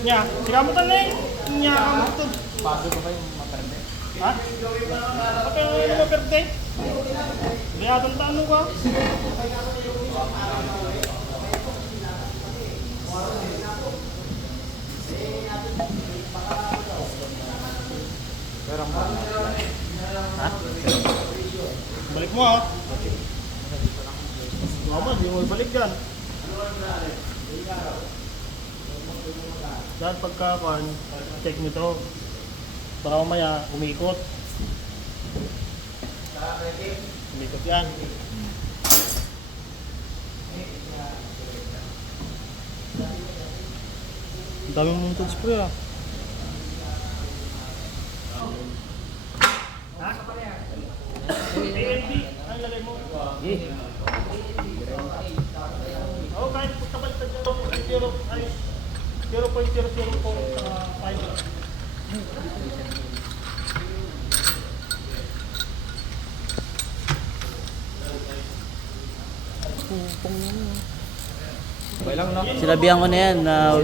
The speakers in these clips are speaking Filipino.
Nya, sikamutan na eh. Nya, kamutan. Bago ko ba yung maperde? Ha? Apa yung maperde? Lihatang tanong ka. Pero ang bala. Ha? Balik mo ah. Mama, di mo balik dyan. Dahil pagka-kan, check nyo to. Baka mamaya umikot. Umikot yan. Ang daming mong touch spray ah. Ha? ALD, ang lagay mo? Oo, kahit kapag sa 0.004 sa 5. Okay lang, no? Sinabihan ko na yan na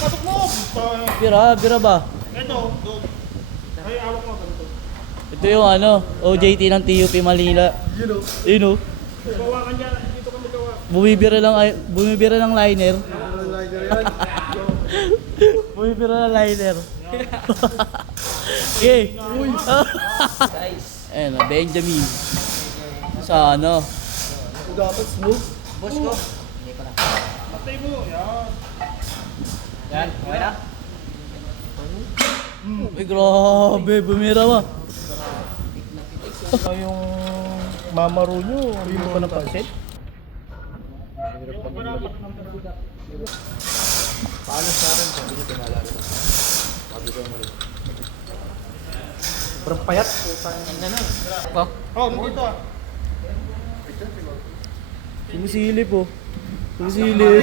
Pasok mo! bira ba? Ito, doon. Ay, awak mo ganito. Ito yung ano, OJT ng TUP Manila. Yun o. Bawakan niya, dito kami gawa. Bumibira ng liner. Bumibira ng liner. Okay. Ayan o, Benjamin. Sa ano? Dapat smooth. Boss ko. Patay mo, yan. Yan, okay na? Ay, grabe, bumira ba? Yung mamaro nyo, hindi mo pa napansin? Paalas na rin, sabi niyo pinalala na. Sabi ko mo rin. Sobrang payat. Oh, dito ah. Sumisili po. Sumisili.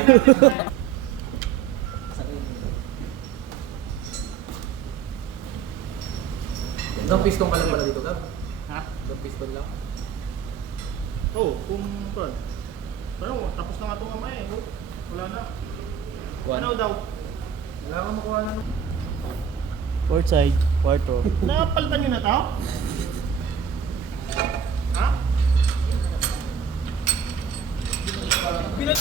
Hanggang piston ka lang pala dito, Gab? Ha? Hanggang piston lang? Oo, kung saan. Pero tapos na nga itong ama eh. Oh. Wala na. Ano daw? Wala kang makuha na. Port side, quarto. Napalitan nyo na ito? Ha? Bilat.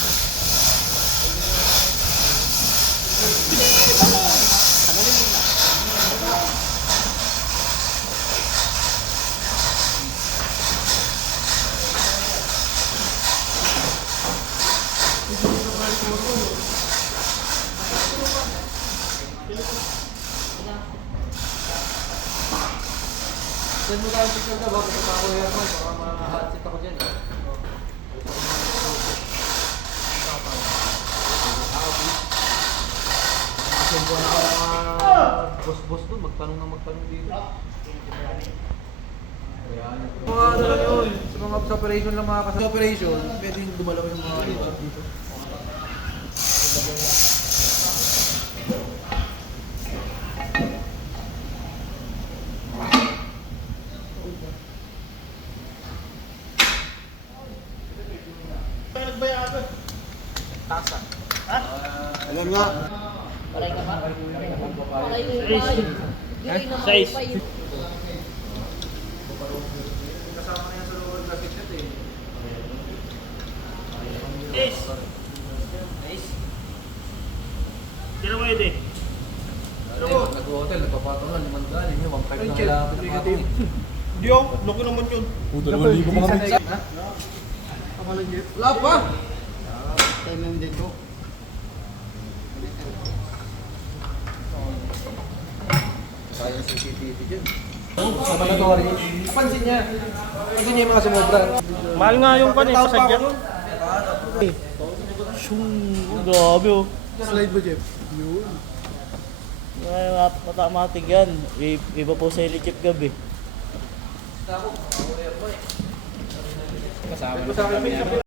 Send mo tayo picture ka ba? Kasi ako yan mo, baka ma-hotset ako dyan. Send ko na ako mga boss-boss doon, magtanong dito. Mga ano lang yun, sa mga sa operation lang mga kasama. Sa operation, pwedeng dumalaw yung mga dito. Tasa. Ha? Alam nga. Paray ka ba? Paray mo Size. pa. Dili na Size. maupay. Kasama na yan sa lower bracket net eh. Ace. Kira mo ede. Pag nag-hotel, nagpapatangan, 500, yun, 1.5 na kailangan negative. Hindi oh, laki naman yun. Puto naman, libo mga minsan. Wala pa! Sayang CCTV dyan. Sa Manatory. Pansin niya yung mga sumobra. Mahal nga yung pan eh, pasadya. Shung, grabe oh. Slide mo, Jeff. Yun. Ay, matamatig yan. Iba po sa Jeep gabi. Kasama na sa kami.